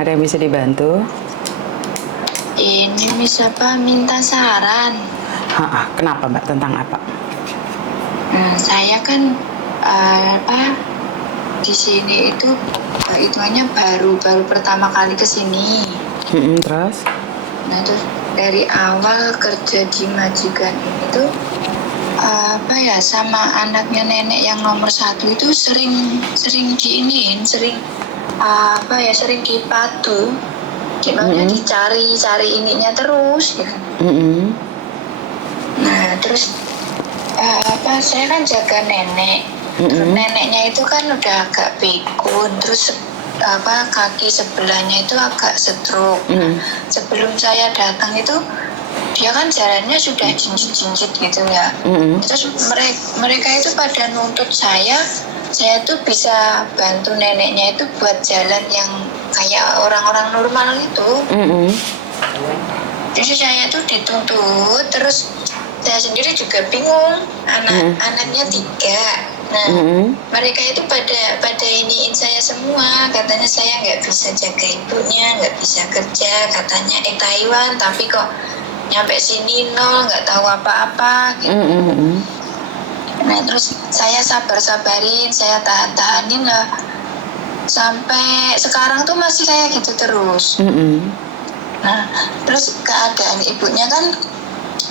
Ada yang bisa dibantu? Ini bisa Pak minta saran. Kenapa Mbak? Tentang apa? Saya kan di sini itu hitungannya baru pertama kali ke sini. Terus? Nah terus dari awal kerja di majikan ini tuh sama anaknya nenek yang nomor 1 itu sering diiniin, sering dipatu. Gimana dicari ininya terus ya. Nah terus saya kan jaga nenek. Terus neneknya itu kan udah agak pikun, terus kaki sebelahnya itu agak stroke. Sebelum saya datang itu dia kan jalannya sudah jinjit gitu ya. Terus mereka itu pada nuntut saya tuh bisa bantu neneknya itu buat jalan yang kayak orang-orang normal itu. Jadi saya tuh dituntut, terus saya sendiri juga bingung, anaknya 3. Nah mereka itu pada iniin saya semua, katanya saya nggak bisa jaga ibunya, nggak bisa kerja, katanya Taiwan tapi kok nyampe sini nol, nggak tahu apa-apa gitu. Nah terus saya sabarin, saya tahanin lah sampai sekarang tuh masih kayak gitu terus. Nah terus keadaan ibunya kan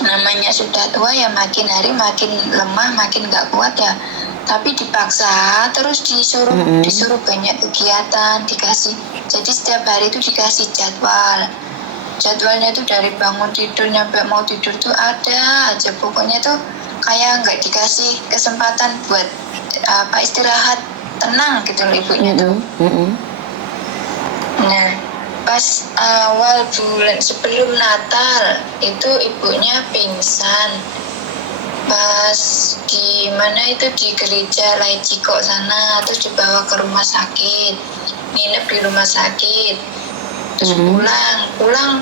namanya sudah tua ya, makin hari makin lemah, makin nggak kuat ya, tapi dipaksa terus disuruh banyak kegiatan, dikasih, jadi setiap hari itu dikasih jadwalnya tuh dari bangun tidur nyampe mau tidur tuh ada aja, pokoknya tuh kayak nggak dikasih kesempatan buat istirahat tenang gitu loh ibunya tuh. Nah pas awal bulan sebelum Natal itu ibunya pingsan pas di mana itu di gereja Laiciko sana, terus dibawa ke rumah sakit, nginep di rumah sakit, terus pulang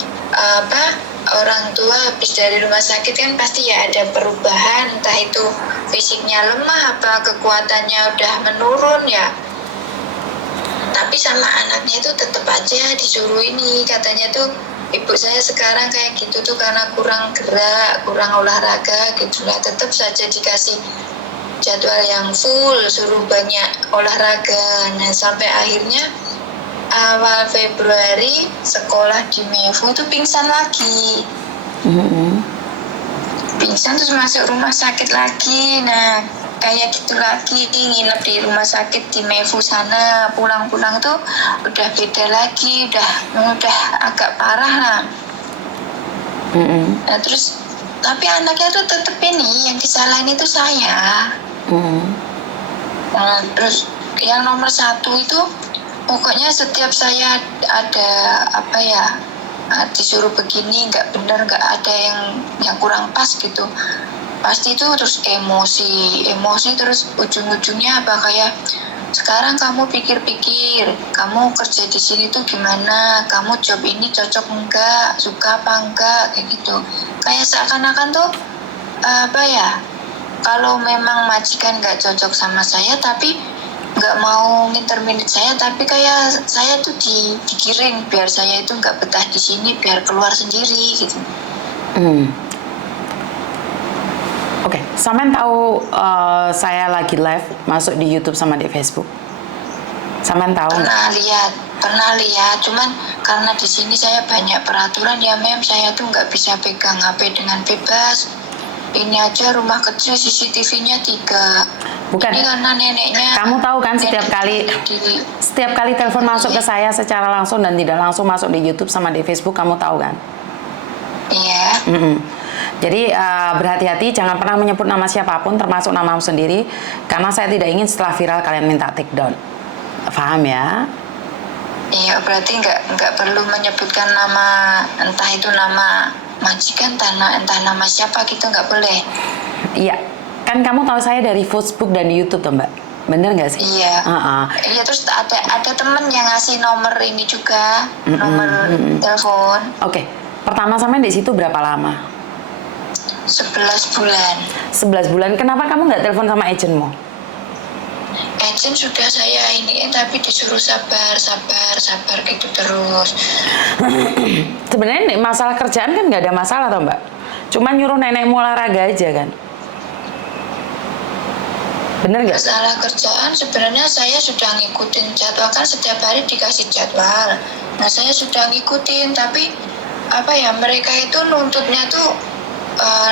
orang tua habis dari rumah sakit kan pasti ya ada perubahan, entah itu fisiknya lemah apa kekuatannya udah menurun ya, tapi sama anaknya itu tetap aja disuruh ini, katanya tuh ibu saya sekarang kayak gitu tuh karena kurang gerak, kurang olahraga gitu lah, tetap saja dikasih jadwal yang full, suruh banyak olahraga. Nah sampai akhirnya awal Februari sekolah di Mevo tuh pingsan lagi. Pingsan terus masuk rumah sakit lagi. Nah kayak gitu lagi, nginep di rumah sakit di Mevo sana, pulang-pulang tuh udah beda lagi, udah agak parah lah. Nah terus tapi anaknya tuh tetep ini yang disalahin itu saya. Nah terus yang nomor 1 itu pokoknya setiap saya ada disuruh begini nggak bener, nggak ada yang kurang pas gitu, pasti itu terus emosi terus ujung-ujungnya kayak sekarang kamu pikir-pikir kamu kerja di sini tuh gimana, kamu job ini cocok enggak, suka apa enggak, kayak gitu. Kayak seakan-akan tuh kalau memang majikan nggak cocok sama saya tapi nggak mau nginterminate saya, tapi kayak saya tuh digiring biar saya itu nggak betah di sini, biar keluar sendiri gitu. Oke, sampean tahu saya lagi live masuk di YouTube sama di Facebook? Sampean tahu? Pernah lihat, cuman karena di sini saya banyak peraturan ya mem, saya tuh nggak bisa pegang HP dengan bebas. Ini aja rumah kecil CCTV-nya 3. Bukan. Ini karena neneknya. Kamu tahu kan setiap kali telepon masuk ke saya secara langsung dan tidak langsung masuk di YouTube sama di Facebook, kamu tahu kan? Iya. Jadi berhati-hati, jangan pernah menyebut nama siapapun, termasuk namamu sendiri, karena saya tidak ingin setelah viral kalian minta take down. Paham ya? Iya, berarti nggak perlu menyebutkan nama, entah itu nama majikan, entah nama siapa gitu, nggak boleh. Iya, kan kamu tahu saya dari Facebook dan di YouTube tuh Mbak, bener nggak sih? Iya. Iya, terus ada temen yang ngasih nomor ini juga, nomor telepon. Oke, pertama sampai di situ berapa lama? 11 bulan. 11 bulan. Kenapa kamu nggak telepon sama agentmu? Agent sudah saya ini tapi disuruh sabar gitu terus. Sebenarnya masalah kerjaan kan nggak ada masalah toh Mbak. Cuma nyuruh nenekmu olahraga aja kan. Bener nggak? Masalah kerjaan sebenarnya saya sudah ngikutin jadwal, kan setiap hari dikasih jadwal. Nah saya sudah ngikutin, tapi apa ya, mereka itu nuntutnya tuh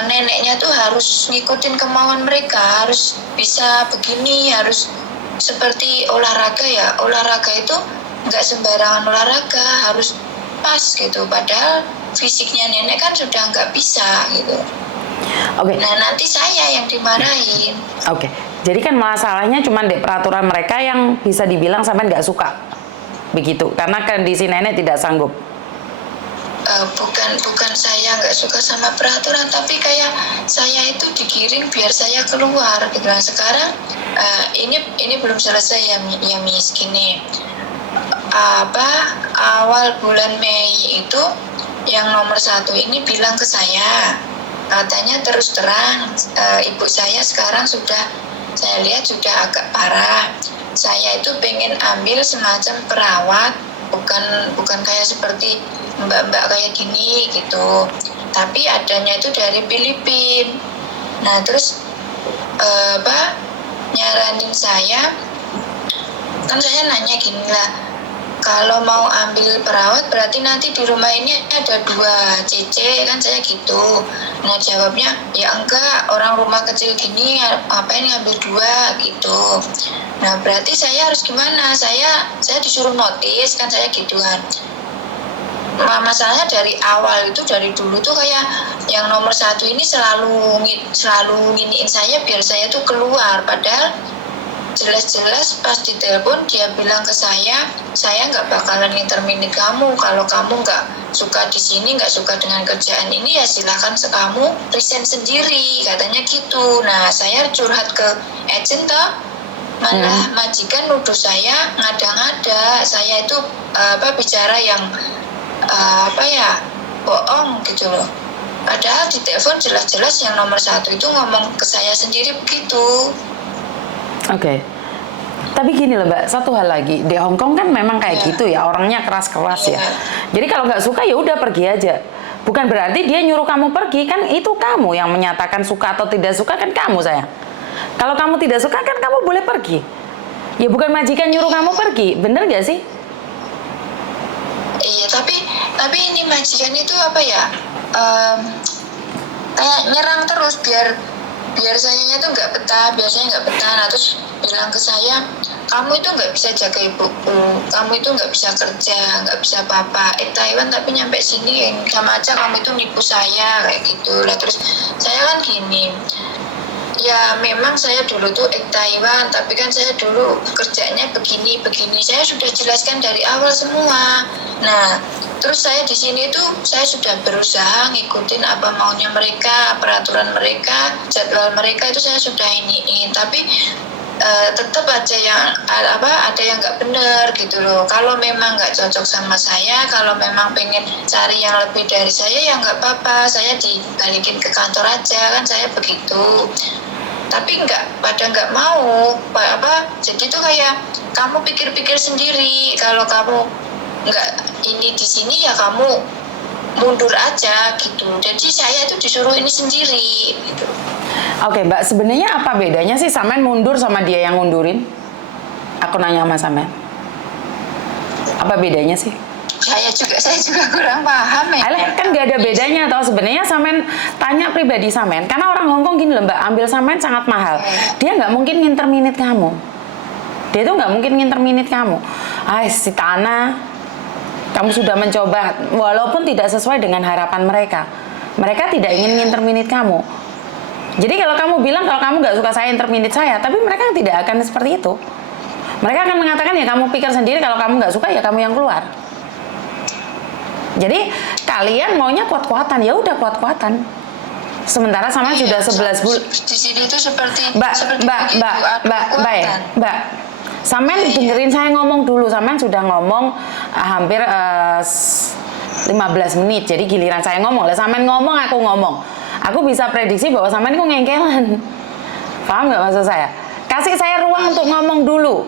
neneknya tuh harus ngikutin kemauan mereka, harus bisa begini, harus seperti olahraga ya. Olahraga itu nggak sembarangan olahraga, harus pas gitu. Padahal fisiknya nenek kan sudah nggak bisa gitu. Oke. Nah nanti saya yang dimarahin. Oke. Jadi kan masalahnya cuma di peraturan mereka yang bisa dibilang sampai nggak suka. Begitu. Karena kondisi nenek tidak sanggup. Bukan saya nggak suka sama peraturan, tapi kayak saya itu digiring biar saya keluar gitu. Nah, sekarang ini belum selesai ya Miss, gini. Awal bulan Mei itu yang nomor 1 ini bilang ke saya, katanya terus terang ibu saya sekarang sudah, saya lihat sudah agak parah. Saya itu pengen ambil semacam perawat, bukan kayak seperti mbak-mbak kayak gini gitu, tapi adanya itu dari Filipina. Nah terus nyaranin saya, kan saya nanya gini lah, kalau mau ambil perawat berarti nanti di rumah ini ada 2 CC kan, saya gitu. Nah jawabnya, ya enggak, orang rumah kecil gini ngapain ngambil 2 gitu. Nah berarti saya harus gimana? Saya disuruh notis kan, saya gituan. Masalahnya dari awal itu, dari dulu tuh kayak yang nomor 1 ini selalu nginiin saya biar saya tuh keluar, padahal jelas-jelas pas ditelepon dia bilang ke saya nggak bakalan intermini kamu. Kalau kamu nggak suka di sini, nggak suka dengan kerjaan ini, ya silakan kamu resign sendiri, katanya gitu. Nah saya curhat ke agent toh, malah majikan nuduh saya ngada-ngada, saya itu bicara yang bohong gitu loh. Padahal di telepon jelas-jelas yang nomor 1 itu ngomong ke saya sendiri begitu. Oke. Tapi gini loh Mbak, satu hal lagi, di Hong Kong kan memang kayak gitu ya, orangnya keras-keras ya. Jadi kalau nggak suka ya udah pergi aja. Bukan berarti dia nyuruh kamu pergi, kan itu kamu yang menyatakan suka atau tidak suka, kan kamu sayang. Kalau kamu tidak suka kan kamu boleh pergi. Ya bukan majikan nyuruh kamu pergi, bener nggak sih? Iya, tapi ini majikan itu apa ya? Kayak nyerang terus biar sayanya tuh nggak betah, biasanya nggak betah. Nah terus bilang ke saya, kamu itu nggak bisa jaga ibuku, kamu itu nggak bisa kerja, nggak bisa apa-apa. Taiwan tapi nyampe sini sama aja kamu itu nipu saya, kayak gitu lah. Terus saya kan gini, ya memang saya dulu tuh Taiwan, tapi kan saya dulu kerjanya begini, saya sudah jelaskan dari awal semua. Nah terus saya di sini tuh saya sudah berusaha ngikutin apa maunya mereka, peraturan mereka, jadwal mereka itu saya sudah iniin, tapi tetap aja yang ada yang nggak benar gitu loh. Kalau memang nggak cocok sama saya, kalau memang pengen cari yang lebih dari saya, ya nggak apa-apa, saya dibalikin ke kantor aja kan, saya begitu. Tapi pada nggak mau jadi tuh kayak kamu pikir-pikir sendiri, kalau kamu nggak ini di sini ya kamu mundur aja gitu. Jadi saya tuh disuruh ini sendiri gitu. Oke Mbak, sebenarnya apa bedanya sih Samen mundur sama dia yang ngundurin? Aku nanya sama Samen, apa bedanya sih? Saya juga kurang paham ya. Alah, kan gak ada bedanya tau sebenarnya. Samen tanya pribadi Samen, karena orang Hongkong gini loh Mbak, ambil Samen sangat mahal. Dia nggak mungkin nginterminate kamu. Dia tuh nggak mungkin nginterminate kamu. Si Tana, kamu sudah mencoba, walaupun tidak sesuai dengan harapan mereka. Mereka tidak ingin nginterminate kamu. Jadi kalau kamu bilang kalau kamu nggak suka saya, interminate saya, tapi mereka tidak akan seperti itu. Mereka akan mengatakan ya kamu pikir sendiri, kalau kamu nggak suka ya kamu yang keluar. Jadi kalian maunya kuat-kuatan, ya udah kuat-kuatan. Sementara sama sudah 11 bulan. Di sini tuh seperti Mbak, Samen dengerin saya ngomong dulu. Samen sudah ngomong hampir 15 menit. Jadi giliran saya ngomong. Lah Samen ngomong, aku ngomong. Aku bisa prediksi bahwa Samen itu ngengkelan. Paham nggak maksud saya? Kasih saya ruang untuk ngomong dulu.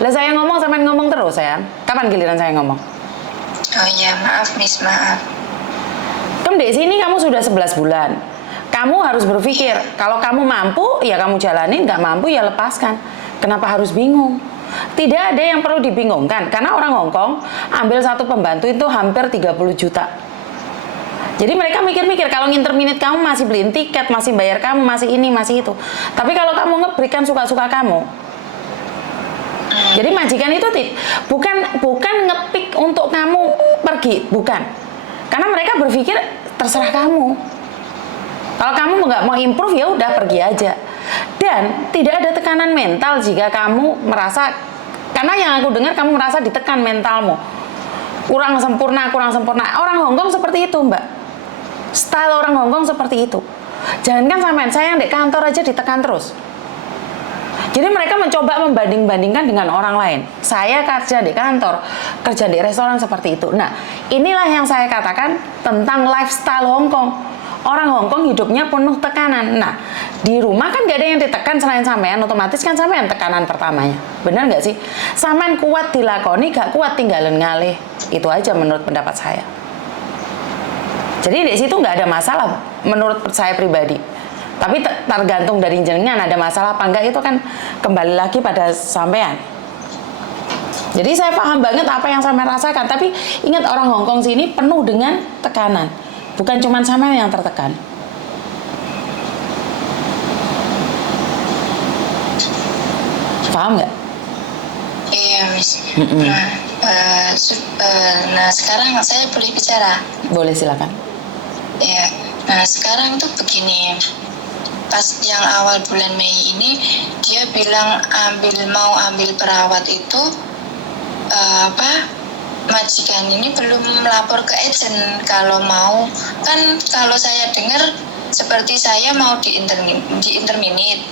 Lah saya ngomong sampai ngomong terus sayang. Kapan giliran saya ngomong? Oh iya, maaf Miss, maaf. Di sini kamu sudah 11 bulan. Kamu harus berpikir, kalau kamu mampu, ya kamu jalanin, nggak mampu, ya lepaskan. Kenapa harus bingung? Tidak ada yang perlu dibingungkan, karena orang Hongkong ambil satu pembantu itu hampir 30 juta. Jadi mereka mikir-mikir, kalau nginterminate kamu masih beliin tiket, masih bayar kamu, masih ini, masih itu. Tapi kalau kamu ngeberikan suka-suka kamu, jadi majikan itu bukan ngepick untuk kamu pergi, bukan. Karena mereka berpikir terserah kamu. Kalau kamu nggak mau improve, ya udah pergi aja. Dan tidak ada tekanan mental jika kamu merasa, karena yang aku dengar kamu merasa ditekan mentalmu. Kurang sempurna. Orang Hongkong seperti itu, Mbak. Style orang Hongkong seperti itu. Jangankan sampean, saya yang di kantor aja ditekan terus. Jadi mereka mencoba membanding-bandingkan dengan orang lain. Saya kerja di kantor, kerja di restoran seperti itu. Nah, inilah yang saya katakan tentang lifestyle Hongkong. Orang Hongkong hidupnya penuh tekanan. Nah, di rumah kan gak ada yang ditekan selain sampean, otomatis kan sampean tekanan pertamanya. Benar nggak sih? Sampean kuat dilakoni, gak kuat tinggalin ngalih. Itu aja menurut pendapat saya. Jadi di situ nggak ada masalah menurut saya pribadi. Tapi tergantung dari jenengan ada masalah apa enggak, itu kan kembali lagi pada sampean. Jadi saya paham banget apa yang sampean rasakan. Tapi ingat, orang Hongkong sini penuh dengan tekanan. Bukan cuma sampean yang tertekan. Paham nggak? Iya, Miss. Nah, sekarang saya boleh bicara? Boleh, silakan. Ya, nah sekarang tuh begini, pas yang awal bulan Mei ini dia bilang mau ambil perawat itu majikan ini belum melapor ke agent kalau mau. Kan kalau saya dengar seperti saya mau di-interminate,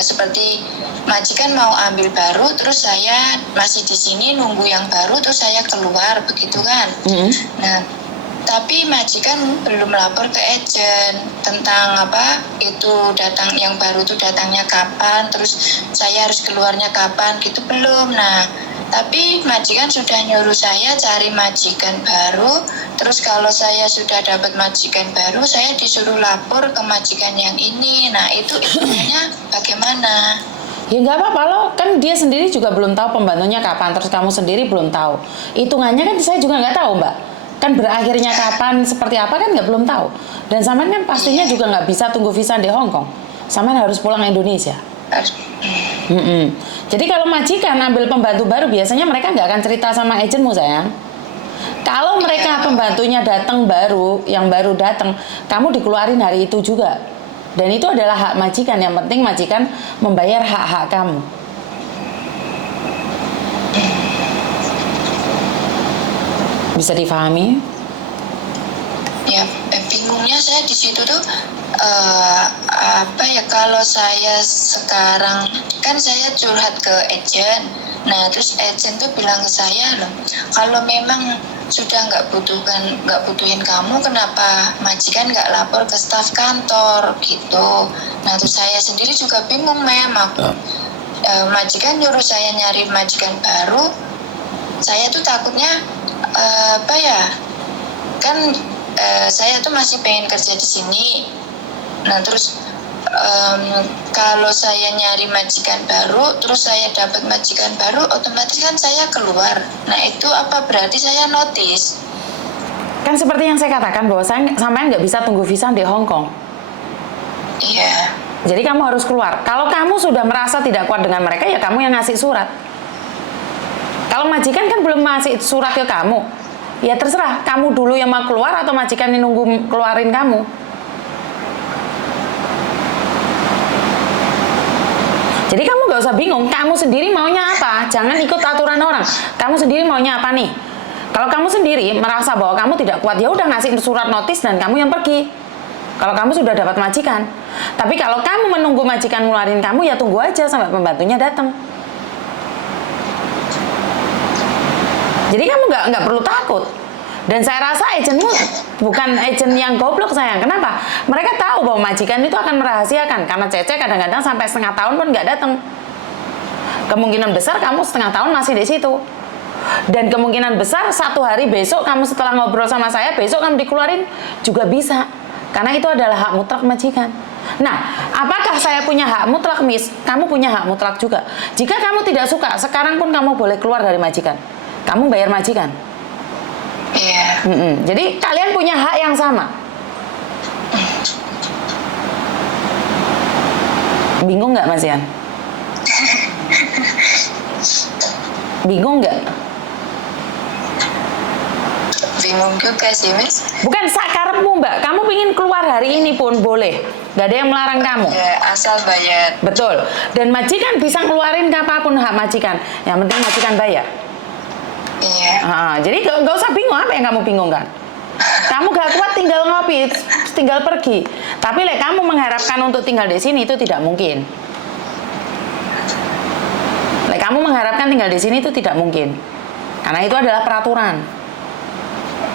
seperti majikan mau ambil baru, terus saya masih di sini nunggu yang baru, terus saya keluar, begitu kan? Nah, tapi majikan belum lapor ke agent tentang itu datang yang baru itu datangnya kapan, terus saya harus keluarnya kapan, gitu belum. Nah, tapi majikan sudah nyuruh saya cari majikan baru, terus kalau saya sudah dapat majikan baru, saya disuruh lapor ke majikan yang ini. Nah, itu intinya bagaimana? Ya nggak apa-apa loh, kan dia sendiri juga belum tahu pembantunya kapan, terus kamu sendiri belum tahu. Hitungannya kan saya juga nggak tahu, Mbak. Kan berakhirnya kapan, seperti apa kan belum tahu. Dan sampean kan pastinya juga nggak bisa tunggu visa di Hong Kong. Sampean harus pulang Indonesia. Jadi kalau majikan ambil pembantu baru, biasanya mereka nggak akan cerita sama agentmu, sayang. Kalau mereka pembantunya datang baru, yang baru datang, kamu dikeluarin hari itu juga. Dan itu adalah hak majikan. Yang penting majikan membayar hak-hak kamu. Bisa difahami? Ya, bingungnya saya di situ tuh kalau saya sekarang kan saya curhat ke agent. Nah, terus agent tuh bilang ke saya, loh, kalau memang sudah nggak butuhin kamu, kenapa majikan nggak lapor ke staf kantor gitu. Nah, terus saya sendiri juga bingung, majikan nyuruh saya nyari majikan baru, saya tuh takutnya saya tuh masih pengen kerja di sini. Nah, terus kalau saya nyari majikan baru, terus saya dapat majikan baru, otomatis kan saya keluar. Nah, itu apa berarti saya notice? Kan seperti yang saya katakan, bahwa sampean nggak bisa tunggu visa di Hong Kong. Iya. Jadi kamu harus keluar. Kalau kamu sudah merasa tidak kuat dengan mereka, ya kamu yang ngasih surat. Kalau majikan kan belum ngasih surat ke kamu, ya terserah, kamu dulu yang mau keluar atau majikan yang nunggu keluarin kamu. Jadi kamu gak usah bingung, kamu sendiri maunya apa, jangan ikut aturan orang. Kamu sendiri maunya apa nih? Kalau kamu sendiri merasa bahwa kamu tidak kuat, ya udah ngasih surat notis dan kamu yang pergi. Kalau kamu sudah dapat majikan. Tapi kalau kamu menunggu majikan ngeluarin kamu, ya tunggu aja sampai pembantunya datang. Jadi kamu nggak perlu takut. Dan saya rasa agentmu bukan agent yang goblok sayang. Kenapa? Mereka tahu bahwa majikan itu akan merahasiakan. Karena Cece kadang-kadang sampai setengah tahun pun nggak datang. Kemungkinan besar kamu setengah tahun masih di situ. Dan kemungkinan besar satu hari besok kamu setelah ngobrol sama saya, besok kamu dikeluarin juga bisa. Karena itu adalah hak mutlak majikan. Nah, apakah saya punya hak mutlak, Miss? Kamu punya hak mutlak juga. Jika kamu tidak suka, sekarang pun kamu boleh keluar dari majikan. Kamu bayar majikan. Iya. Jadi kalian punya hak yang sama. Bingung nggak Mas Yan? Bingung nggak? Bingung juga sih, Miss. Bukan sakarepmu Mbak, kamu pingin keluar hari ini pun boleh. Gak ada yang melarang kamu. Ya, asal bayar. Betul. Dan majikan bisa ngeluarin kapanpun hak majikan. Yang penting majikan bayar. Iya. Jadi gak usah bingung, apa yang kamu bingungkan? Kamu gak kuat tinggal ngopi, tinggal pergi. Tapi kamu mengharapkan untuk tinggal di sini itu tidak mungkin. Kamu mengharapkan tinggal di sini itu tidak mungkin. Karena itu adalah peraturan.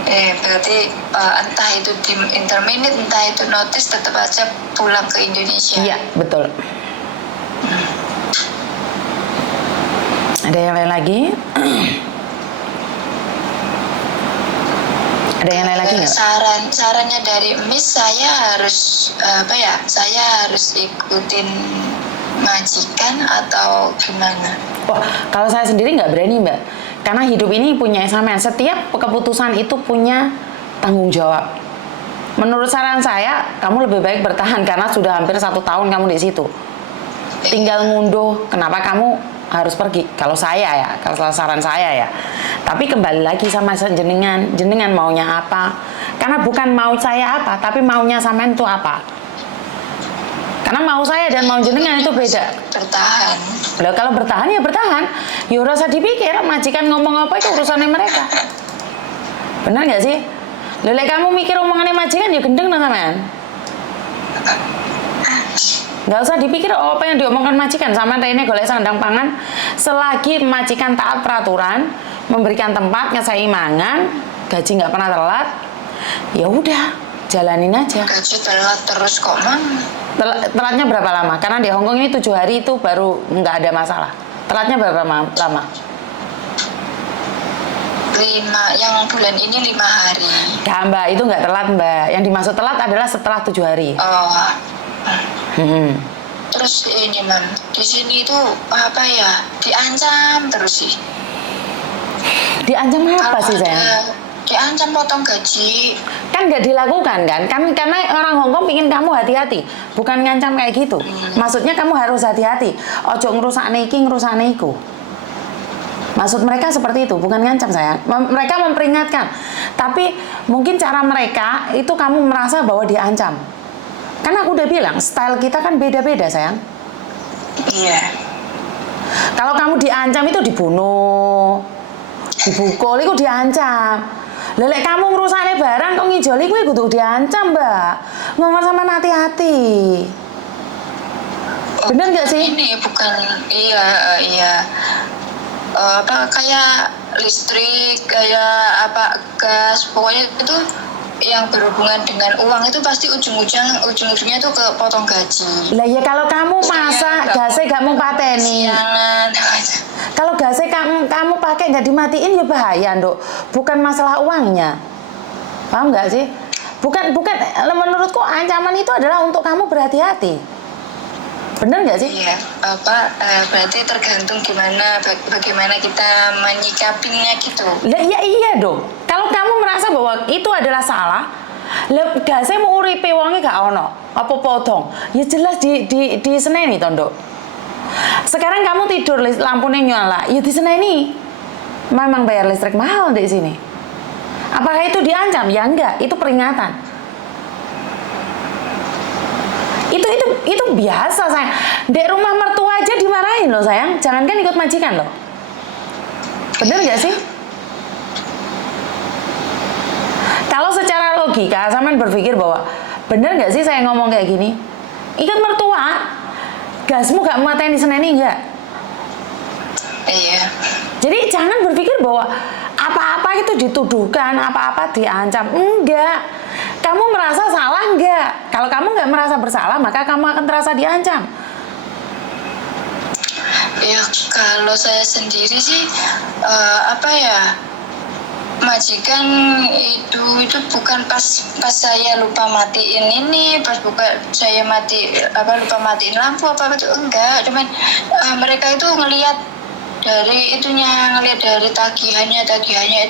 Berarti entah itu di interminute, entah itu notice, tetap aja pulang ke Indonesia. Iya, betul. Ada yang lain lagi? Ada yang lain lagi nggak? Sarannya dari Miss, saya harus saya harus ikutin majikan atau gimana? Wah, kalau saya sendiri nggak berani Mbak. Karena hidup ini punya sampean. Setiap keputusan itu punya tanggung jawab. Menurut saran saya, kamu lebih baik bertahan karena sudah hampir 1 tahun kamu di situ. Tinggal ngunduh kenapa kamu harus pergi. Kalau saya ya, kalau saran saya ya. Tapi kembali lagi sama jenengan maunya apa? Karena bukan mau saya apa, tapi maunya sampean itu apa? Karena mau saya dan mau jenengan itu beda. Bertahan. Loh, kalau bertahan ya bertahan. Ya rasa dipikir, majikan ngomong apa itu urusannya mereka. Benar nggak sih? Lele kamu mikir omongannya majikan ya gendeng nah sampean. Nggak usah dipikir apa yang diomongkan majikan. Sama Rene golek sandang pangan. Selagi majikan taat peraturan, memberikan tempat, ngesai mangan, gaji nggak pernah telat, ya udah jalanin aja. Gaji telat terus kok, Mam? Telatnya berapa lama? Karena di Hongkong ini 7 hari itu baru nggak ada masalah. Telatnya berapa lama? 5, yang bulan ini 5 hari. Nggak Mbak, itu nggak telat Mbak. Yang dimaksud telat adalah setelah 7 hari. Oh. Terus ini Mam, di sini itu apa ya? Diancam terus sih. Diancam apa sih sayang? Diancam potong gaji. Kan nggak dilakukan kan? Karena orang Hongkong pingin kamu hati-hati, bukan ngancam kayak gitu. Maksudnya kamu harus hati-hati. Ojo ngerusakne iki, ngerusakne iku. Maksud mereka seperti itu, bukan ngancam sayang. Mereka memperingatkan. Tapi mungkin cara mereka itu kamu merasa bahwa diancam. Karena aku udah bilang, style kita kan beda-beda sayang. Iya. Kalau kamu diancam itu dibunuh, dibukul, itu diancam. Lelek kamu ngerusakne barang kok ngijoli kuwi kudu diancam, Mbak. Ngomong sama hati-hati. Bener nggak sih? Ini bukan iya. Kayak listrik, kayak gas, pokoknya itu yang berhubungan dengan uang itu pasti ujung-ujungnya itu ke potong gaji. Lah ya kalau kamu masa gasnya gak mau pateni. Kalau gasnya kamu pakai nggak dimatiin ya bahaya, Nduk. Bukan masalah uangnya. Paham nggak sih? Bukan menurutku ancaman itu adalah untuk kamu berhati-hati. Bener nggak sih? Iya, berarti tergantung bagaimana kita menyikapinya gitu. Lah iya dong. Kalau kamu merasa bahwa itu adalah salah, lah gasnya mau uripe wonge gak ono, apa potong? Ya jelas di seneni to, Nduk. Sekarang kamu tidur lampunya nyala, ya di seneni. Memang bayar listrik mahal di sini. Apakah itu diancam? Ya enggak, itu peringatan. Itu biasa sayang. Di rumah mertua aja dimarahin loh sayang. Jangankan ikut majikan loh. Bener gak sih? Kalau secara logika sampean berpikir bahwa bener gak sih saya ngomong kayak gini? Ikut mertua, gasmu gak mateni seneni enggak? Iya. Jadi jangan berpikir bahwa apa-apa apa-apa itu dituduhkan, apa-apa diancam. Enggak. Kamu merasa salah enggak? Kalau kamu nggak merasa bersalah, maka kamu akan terasa diancam. Ya kalau saya sendiri sih apa ya, majikan itu bukan pas saya lupa matiin ini, pas saya lupa matiin lampu apa itu, enggak, cuman mereka itu ngelihat dari tagihannya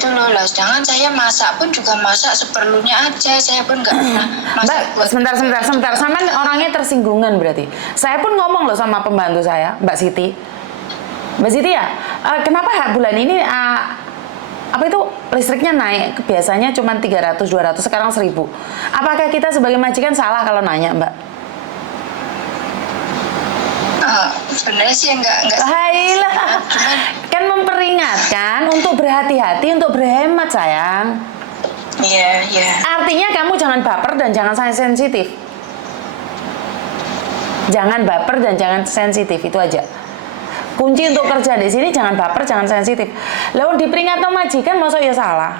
itu loh lah. Sedangkan saya masak pun juga masak seperlunya aja, saya pun nggak pernah masak. Mbak, sebentar. Sama orangnya tersinggungan berarti. Saya pun ngomong loh sama pembantu saya, Mbak Siti ya, kenapa bulan ini apa itu listriknya naik, biasanya cuma 300-200, sekarang 1000. Apakah kita sebagai majikan salah kalau nanya, Mbak? Sebenarnya sih enggak. Hailah, kan memperingatkan untuk berhati-hati, untuk berhemat, sayang. Iya. Artinya kamu jangan baper dan jangan sensitif. Jangan baper dan jangan sensitif, itu aja. Kunci untuk kerja di sini, jangan baper, jangan sensitif. Lalu diperingat sama majikan, masa ya salah.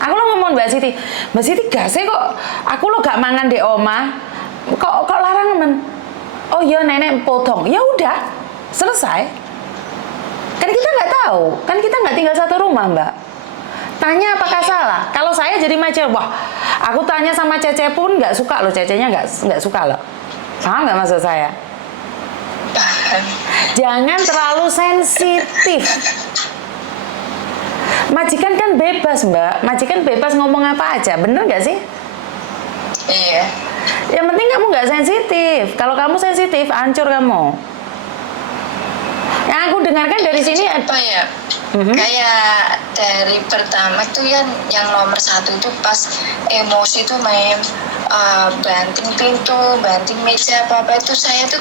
Aku lo ngomong Mbak Siti gak sih kok, aku lo gak mangan di oma, kok larang men. Oh iya nenek potong, ya udah selesai. Kan kita nggak tahu, kan kita nggak tinggal satu rumah, Mbak. Tanya apakah salah. Kalau saya jadi majikan, wah, aku tanya sama Cece pun nggak suka loh, Cecenya nggak suka loh. Paham nggak maksud saya? Jangan terlalu sensitif. Majikan kan bebas, Mbak. Majikan bebas ngomong apa aja, bener nggak sih? Iya. Yang penting kamu nggak sensitif. Kalau kamu sensitif, hancur kamu. Yang aku dengarkan dari sini apa ya? Kayak dari pertama tuh yang nomor 1 itu pas emosi tuh main banting pintu, banting meja apa itu, saya tuh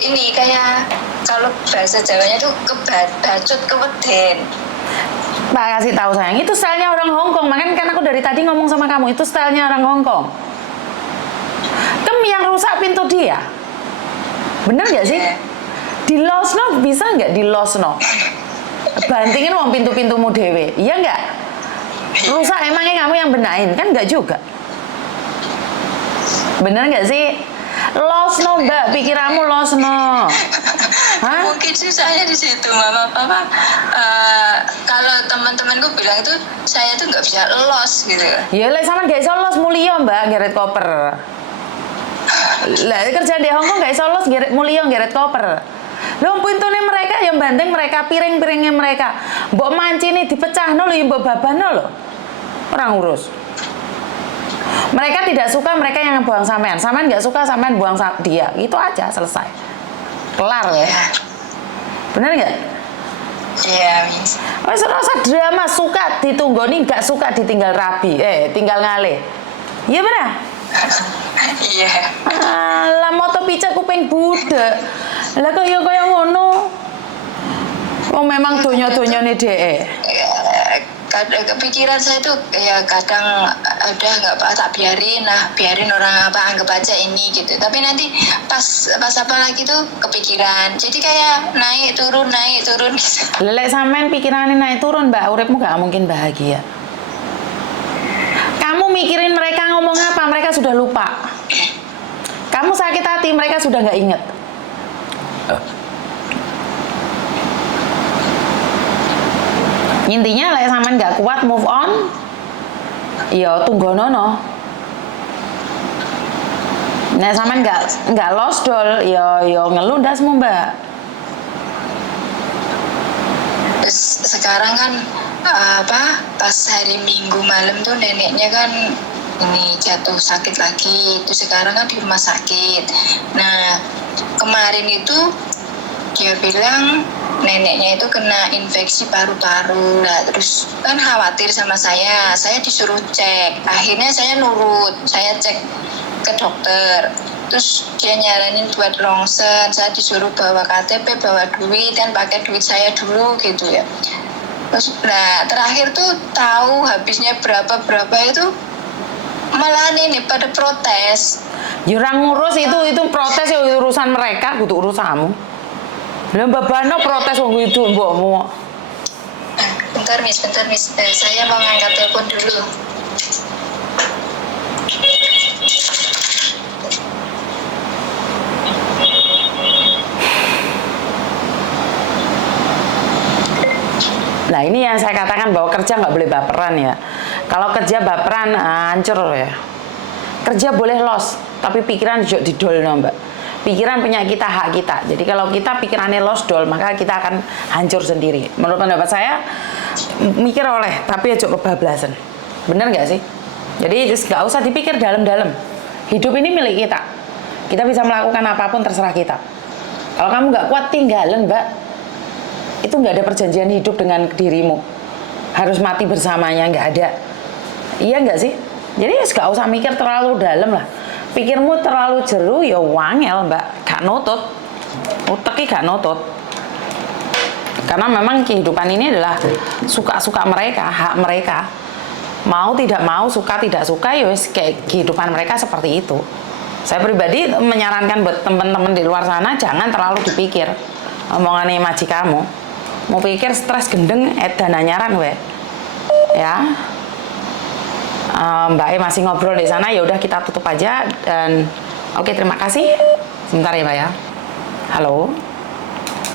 ini kayak kalau bahasa Jawanya tuh kebacut keweden. Pak kasih tahu sayang, itu stylenya orang Hongkong. Makanya kan aku dari tadi ngomong sama kamu, itu stylenya orang Hongkong. Yang rusak pintu dia, bener nggak sih? Di losno bisa nggak di losno? Bantingin wong pintu-pintumu dewe, iya nggak? Rusak emangnya kamu yang benain kan nggak juga? Bener nggak sih? Losno Mbak, pikiranmu losno. Hah? Mungkin susahnya di situ, Mama, Papa. Kalau teman-temanku bilang itu saya tuh nggak bisa los gitu. Ya lek sama nggak iso los mulio Mbak, geret koper. Lah kerja di Hongkong nggak iso los mulio geret koper. Lho pintune mereka yang banting mereka, piring-piringnya mereka. Mbok mancine dipecahno lho, mbok babano lho. Orang urus. Mereka tidak suka mereka yang buang sampean nggak suka sampean buang dia, gitu aja selesai, kelar ya. Bener nggak? Iya, Miss. Wes ora usah drama, suka ditunggoni, nggak suka ditinggal rabi, tinggal ngalih. Iya bener? Iya. Lah moto picak kuping budek. Lah kaya ngono. Oh memang donya-donyane dhek. Kepikiran saya tuh ya kadang udah nggak apa tak biarin orang apa anggap aja ini gitu, tapi nanti pas apa lagi tuh kepikiran, jadi kayak naik turun gitu. Lelek sampean pikirannya naik turun Mbak, uripmu gak mungkin bahagia. Kamu mikirin mereka ngomong apa, mereka sudah lupa. Kamu sakit hati, mereka sudah nggak inget. Intinya lek sampean nggak kuat move on, ya tunggonono. Nek sampean nggak lost doll, ya ngeluh ndasmu Mbak. Sekarang kan pas hari Minggu malam tuh neneknya kan ini jatuh sakit lagi, itu sekarang kan di rumah sakit. Nah kemarin itu dia bilang neneknya itu kena infeksi paru-paru. Nah, terus kan khawatir sama saya disuruh cek. Akhirnya saya nurut, saya cek ke dokter. Terus dia nyaranin buat rongsen, saya disuruh bawa KTP, bawa duit, dan pakai duit saya dulu gitu ya. Terus, nah terakhir tuh tahu habisnya berapa itu malah ini pada protes. Jurang ngurus itu protes ya urusan mereka, kudu urusanmu. Lah babano protes wong itu mbokmu. bentar Miss. Saya mau ngangkat telepon dulu. Nah ini yang saya katakan bahwa kerja nggak boleh baperan ya. Kalau kerja baperan hancur ya. Kerja boleh loss, tapi pikiran juga didol no, Mbak. Pikiran punya kita, hak kita. Jadi kalau kita pikirannya loss dol, maka kita akan hancur sendiri. Menurut pendapat saya, mikir oleh, tapi aja kebablasan. Bener nggak sih? Jadi nggak usah dipikir dalam-dalam. Hidup ini milik kita. Kita bisa melakukan apapun terserah kita. Kalau kamu nggak kuat, tinggalin, Mbak. Itu nggak ada perjanjian hidup dengan dirimu. Harus mati bersamanya, nggak ada. Iya nggak sih? Jadi nggak usah mikir terlalu dalam lah. Pikirmu terlalu jeru, ya wangel, Mbak. Gak nutut. Uteknya gak nutut. Karena memang kehidupan ini adalah suka-suka mereka, hak mereka. Mau tidak mau, suka tidak suka, ya kayak kehidupan mereka seperti itu. Saya pribadi menyarankan buat teman-teman di luar sana, jangan terlalu dipikir omongannya majikanmu. Mau pikir stres gendeng, edan anyaran we. Ya. Mbak E masih ngobrol di sana, ya udah kita tutup aja dan oke, terima kasih. Sebentar ya Mbak ya. Halo.